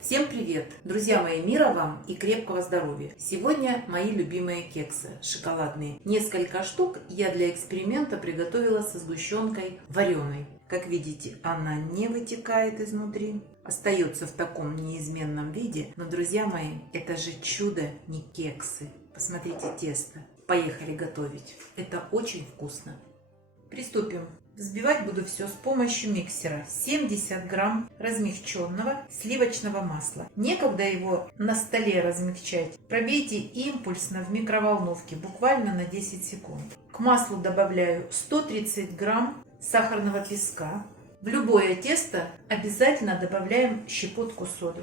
Всем привет! Друзья мои, мира вам и крепкого здоровья! Сегодня мои любимые кексы шоколадные. Несколько штук я для эксперимента приготовила со сгущенкой вареной. Как видите, она не вытекает изнутри, остается в таком неизменном виде. Но, друзья мои, это же чудо, не кексы. Посмотрите тесто. Поехали готовить. Это очень вкусно. Приступим. Взбивать буду все с помощью миксера. 70 грамм размягченного сливочного масла. Некогда его на столе размягчать. Пробейте импульсно в микроволновке буквально на 10 секунд. К маслу добавляю 130 грамм сахарного песка. В любое тесто обязательно добавляем щепотку соли.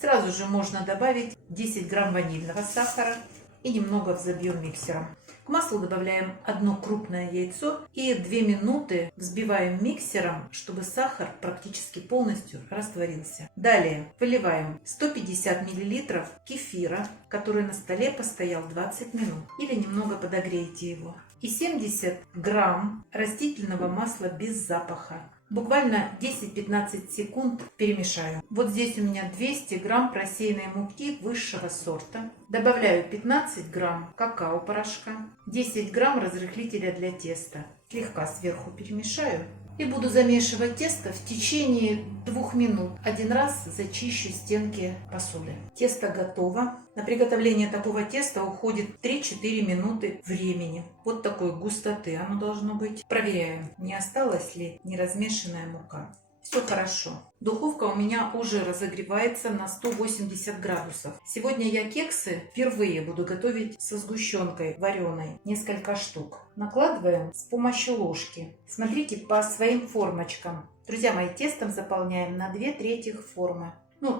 Сразу же можно добавить 10 грамм ванильного сахара и немного взобьем миксером. К маслу добавляем одно крупное яйцо и 2 минуты взбиваем миксером, чтобы сахар практически полностью растворился. Далее выливаем 150 мл кефира, который на столе постоял 20 минут, или немного подогрейте его, и 70 грамм растительного масла без запаха. Буквально 10-15 секунд перемешаю. Вот здесь у меня 200 грамм просеянной муки высшего сорта. Добавляю 15 грамм какао-порошка, 10 грамм разрыхлителя для теста. Слегка сверху перемешаю. И буду замешивать тесто в течение 2 минут. Один раз зачищу стенки посуды. Тесто готово. На приготовление такого теста уходит 3-4 минуты времени. Вот такой густоты оно должно быть. Проверяем, не осталась ли неразмешанная мука. Все хорошо. Духовка у меня уже разогревается на 180 градусов. Сегодня я кексы впервые буду готовить со сгущенкой вареной. Несколько штук. Накладываем с помощью ложки. Смотрите по своим формочкам. Друзья мои, тестом заполняем на 2/3 формы.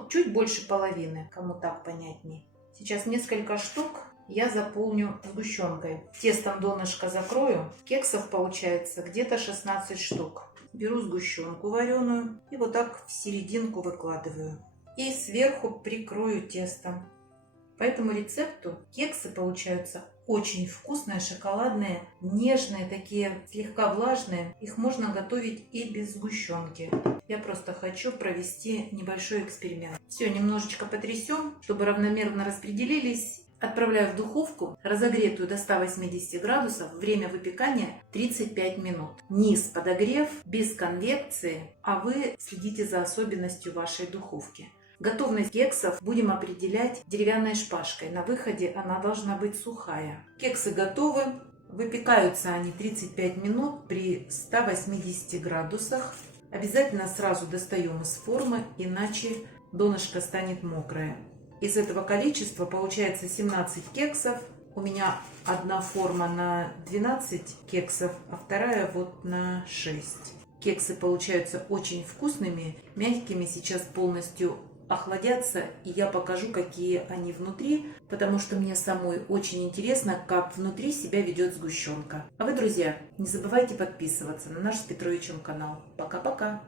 Чуть больше половины, кому так понятней. Сейчас несколько штук я заполню сгущенкой. Тестом донышко закрою. Кексов получается где-то 16 штук. Беру сгущенку вареную и вот так в серединку выкладываю. И сверху прикрою тестом. По этому рецепту кексы получаются очень вкусные, шоколадные, нежные, такие слегка влажные. Их можно готовить и без сгущенки. Я просто хочу провести небольшой эксперимент. Все немножечко потрясем, чтобы равномерно распределились. Отправляю в духовку, разогретую до 180 градусов, время выпекания 35 минут. Низ подогрев, без конвекции, а вы следите за особенностью вашей духовки. Готовность кексов будем определять деревянной шпажкой. На выходе она должна быть сухая. Кексы готовы. Выпекаются они 35 минут при 180 градусах. Обязательно сразу достаем из формы, иначе донышко станет мокрое. Из этого количества получается 17 кексов. У меня одна форма на 12 кексов, а вторая вот на 6. Кексы получаются очень вкусными, мягкими. Сейчас полностью охладятся, и я покажу, какие они внутри, потому что мне самой очень интересно, как внутри себя ведет сгущенка. А вы, друзья, не забывайте подписываться на наш с Петровичем канал. Пока-пока!